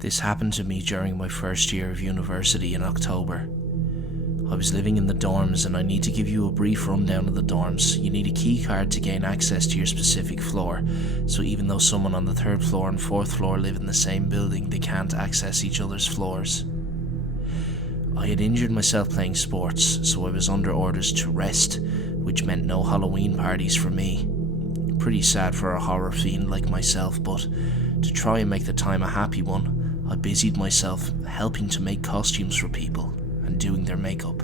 This happened to me during my first year of university in October. I was living in the dorms, and I need to give you a brief rundown of the dorms. You need a key card to gain access to your specific floor, so even though someone on the 3rd floor and 4th floor live in the same building, they can't access each other's floors. I had injured myself playing sports, so I was under orders to rest, which meant no Halloween parties for me. Pretty sad for a horror fiend like myself, but to try and make the time a happy one, I busied myself helping to make costumes for people and doing their makeup.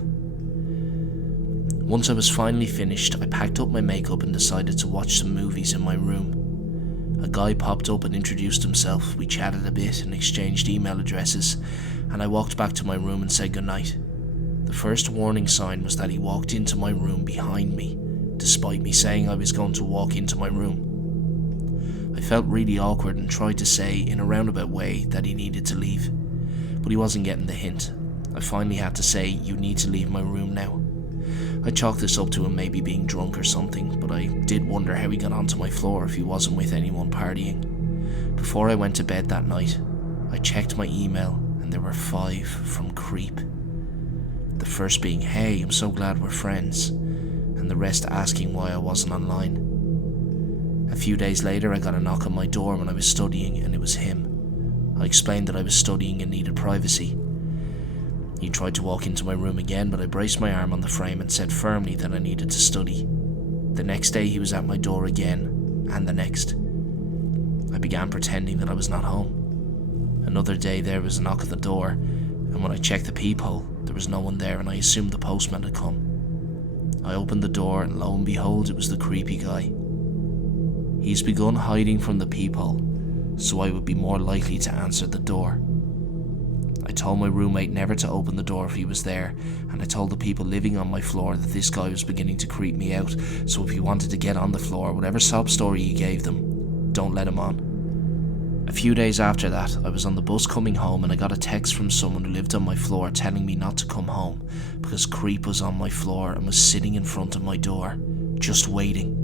Once I was finally finished, I packed up my makeup and decided to watch some movies in my room. A guy popped up and introduced himself. We chatted a bit and exchanged email addresses, and I walked back to my room and said goodnight. The first warning sign was that he walked into my room behind me, despite me saying I was going to walk into my room. I felt really awkward and tried to say in a roundabout way that he needed to leave, but he wasn't getting the hint. I finally had to say, "You need to leave my room now." I chalked this up to him maybe being drunk or something, but I did wonder how he got onto my floor if he wasn't with anyone partying. Before I went to bed that night, I checked my email and there were 5 from Creep. The first being, "Hey, I'm so glad we're friends," and the rest asking why I wasn't online. A few days later, I got a knock on my door when I was studying, and it was him. I explained that I was studying and needed privacy. He tried to walk into my room again, but I braced my arm on the frame and said firmly that I needed to study. The next day he was at my door again, and the next. I began pretending that I was not home. Another day there was a knock at the door, and when I checked the peephole, there was no one there, and I assumed the postman had come. I opened the door, and lo and behold, it was the creepy guy. He's begun hiding from the peephole, so I would be more likely to answer the door. I told my roommate never to open the door if he was there, and I told the people living on my floor that this guy was beginning to creep me out, so if he wanted to get on the floor, whatever sob story you gave them, don't let him on. A few days after that, I was on the bus coming home and I got a text from someone who lived on my floor telling me not to come home because Creep was on my floor and was sitting in front of my door, just waiting.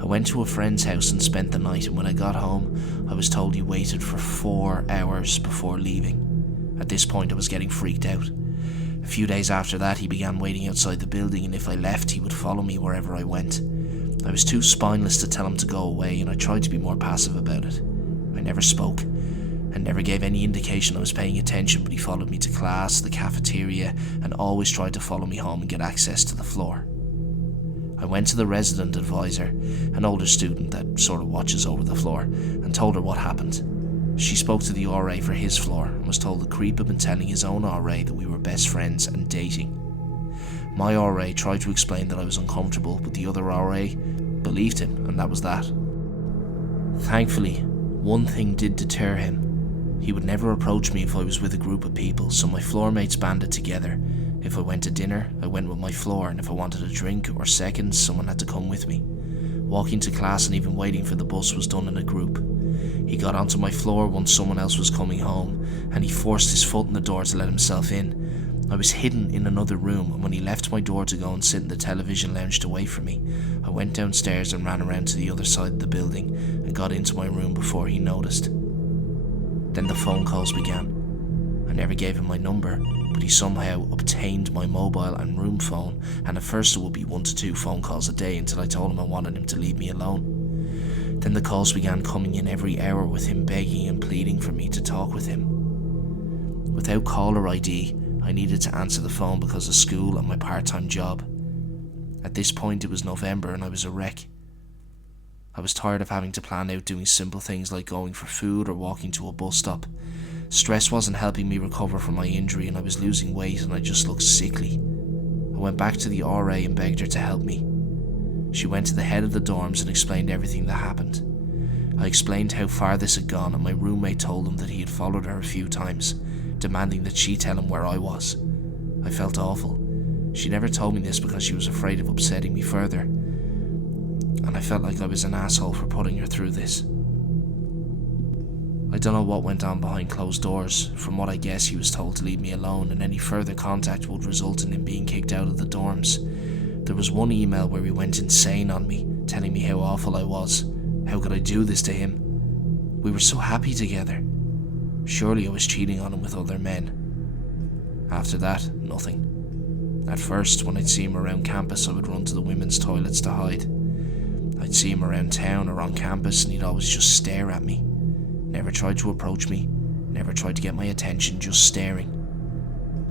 I went to a friend's house and spent the night, and when I got home, I was told he waited for 4 hours before leaving. At this point, I was getting freaked out. A few days after that, he began waiting outside the building, and if I left, he would follow me wherever I went. I was too spineless to tell him to go away, and I tried to be more passive about it. I never spoke, and never gave any indication I was paying attention, but he followed me to class, the cafeteria, and always tried to follow me home and get access to the floor. I went to the resident advisor, an older student that sort of watches over the floor, and told her what happened. She spoke to the RA for his floor and was told the Creep had been telling his own RA that we were best friends and dating. My RA tried to explain that I was uncomfortable, but the other RA believed him, and that was that. Thankfully, one thing did deter him. He would never approach me if I was with a group of people, so my floor mates banded together. If I went to dinner, I went with my floor, and if I wanted a drink or seconds, someone had to come with me. Walking to class and even waiting for the bus was done in a group. He got onto my floor once someone else was coming home, and he forced his foot in the door to let himself in. I was hidden in another room, and when he left my door to go and sit in the television lounge to wait for me, I went downstairs and ran around to the other side of the building and got into my room before he noticed. Then the phone calls began. I never gave him my number, but he somehow obtained my mobile and room phone, and at first it would be 1 to 2 phone calls a day until I told him I wanted him to leave me alone. Then the calls began coming in every hour with him begging and pleading for me to talk with him. Without caller ID, I needed to answer the phone because of school and my part-time job. At this point it was November and I was a wreck. I was tired of having to plan out doing simple things like going for food or walking to a bus stop. Stress wasn't helping me recover from my injury and I was losing weight and I just looked sickly. I went back to the RA and begged her to help me. She went to the head of the dorms and explained everything that happened. I explained how far this had gone and my roommate told him that he had followed her a few times, demanding that she tell him where I was. I felt awful. She never told me this because she was afraid of upsetting me further, and I felt like I was an asshole for putting her through this. I don't know what went on behind closed doors. From what I guess, he was told to leave me alone and any further contact would result in him being kicked out of the dorms. There was one email where he went insane on me, telling me how awful I was. How could I do this to him? We were so happy together. Surely I was cheating on him with other men. After that, nothing. At first, when I'd see him around campus, I would run to the women's toilets to hide. I'd see him around town or on campus and he'd always just stare at me. Never tried to approach me, never tried to get my attention, just staring.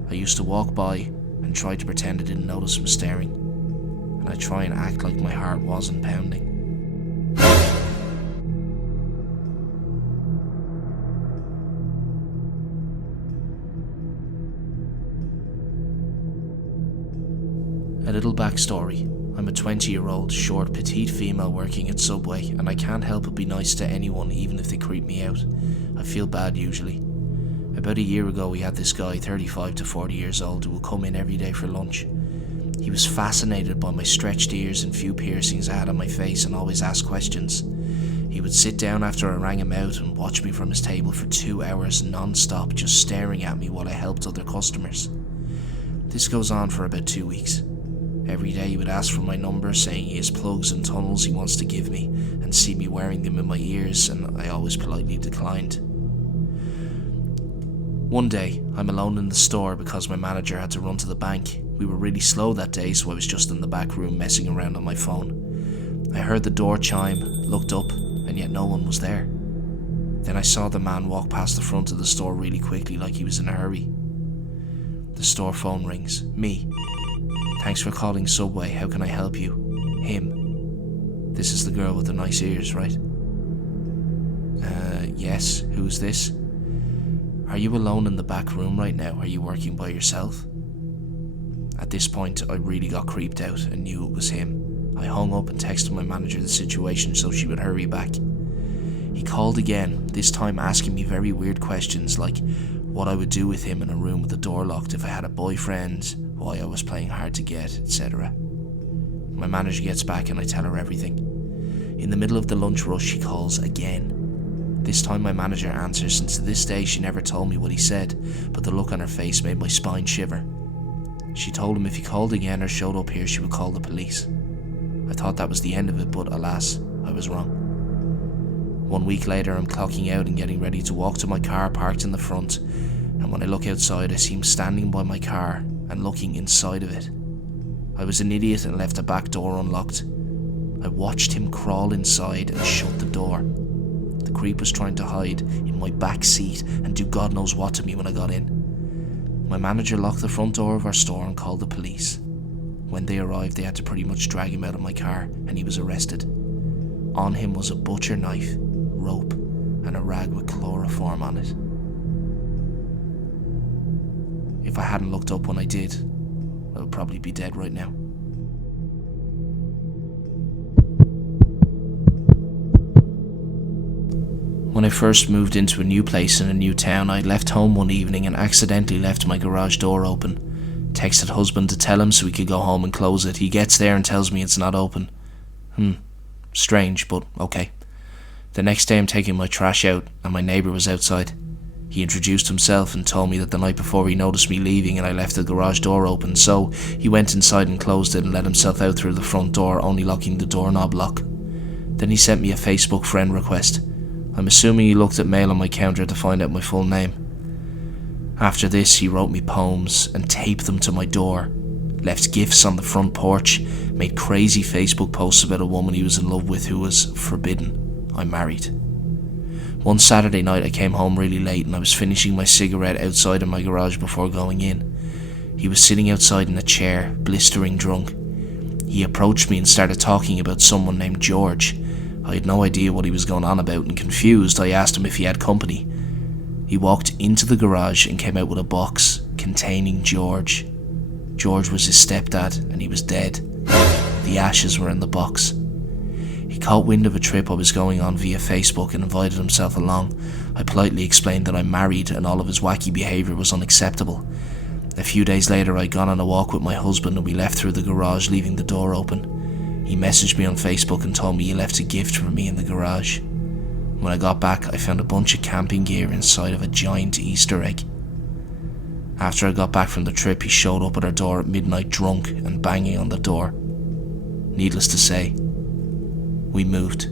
I used to walk by and try to pretend I didn't notice him staring, and I'd try and act like my heart wasn't pounding. A little backstory. I'm a 20-year-old, short, petite female working at Subway, and I can't help but be nice to anyone even if they creep me out. I feel bad usually. About a year ago we had this guy, 35 to 40 years old, who would come in every day for lunch. He was fascinated by my stretched ears and few piercings I had on my face and always asked questions. He would sit down after I rang him out and watch me from his table for 2 hours non-stop, just staring at me while I helped other customers. This goes on for about 2 weeks. Every day he would ask for my number, saying he has plugs and tunnels he wants to give me, and see me wearing them in my ears, and I always politely declined. One day, I'm alone in the store because my manager had to run to the bank. We were really slow that day, so I was just in the back room messing around on my phone. I heard the door chime, looked up, and yet no one was there. Then I saw the man walk past the front of the store really quickly, like he was in a hurry. The store phone rings. Me. Thanks for calling Subway, how can I help you? Him. This is the girl with the nice ears, right? Yes, who's this? Are you alone in the back room right now? Are you working by yourself? At this point, I really got creeped out and knew it was him. I hung up and texted my manager the situation so she would hurry back. He called again, this time asking me very weird questions like what I would do with him in a room with the door locked if I had a boyfriend, why I was playing hard to get, etc. My manager gets back and I tell her everything. In the middle of the lunch rush, she calls again. This time my manager answers, and to this day she never told me what he said, but the look on her face made my spine shiver. She told him if he called again or showed up here, she would call the police. I thought that was the end of it, but alas, I was wrong. 1 week later, I'm clocking out and getting ready to walk to my car parked in the front, and when I look outside, I see him standing by my car and looking inside of it. I was an idiot and left the back door unlocked. I watched him crawl inside and shut the door. The creep was trying to hide in my back seat and do God knows what to me when I got in. My manager locked the front door of our store and called the police. When they arrived, they had to pretty much drag him out of my car, and he was arrested. On him was a butcher knife, rope, and a rag with chloroform on it. If I hadn't looked up when I did, I would probably be dead right now. When I first moved into a new place in a new town, I left home one evening and accidentally left my garage door open. Texted husband to tell him so he could go home and close it. He gets there and tells me it's not open. Strange, but okay. The next day I'm taking my trash out and my neighbour was outside. He introduced himself and told me that the night before he noticed me leaving and I left the garage door open, so he went inside and closed it and let himself out through the front door, only locking the doorknob lock. Then he sent me a Facebook friend request. I'm assuming he looked at mail on my counter to find out my full name. After this, he wrote me poems and taped them to my door, left gifts on the front porch, made crazy Facebook posts about a woman he was in love with who was forbidden. I'm married. One Saturday night I came home really late and I was finishing my cigarette outside in my garage before going in. He was sitting outside in a chair, blistering drunk. He approached me and started talking about someone named George. I had no idea what he was going on about, and confused, I asked him if he had company. He walked into the garage and came out with a box containing George. George was his stepdad and he was dead. The ashes were in the box. He caught wind of a trip I was going on via Facebook and invited himself along. I politely explained that I'm married and all of his wacky behaviour was unacceptable. A few days later I'd gone on a walk with my husband and we left through the garage, leaving the door open. He messaged me on Facebook and told me he left a gift for me in the garage. When I got back, I found a bunch of camping gear inside of a giant Easter egg. After I got back from the trip, he showed up at our door at midnight drunk and banging on the door. Needless to say, we moved.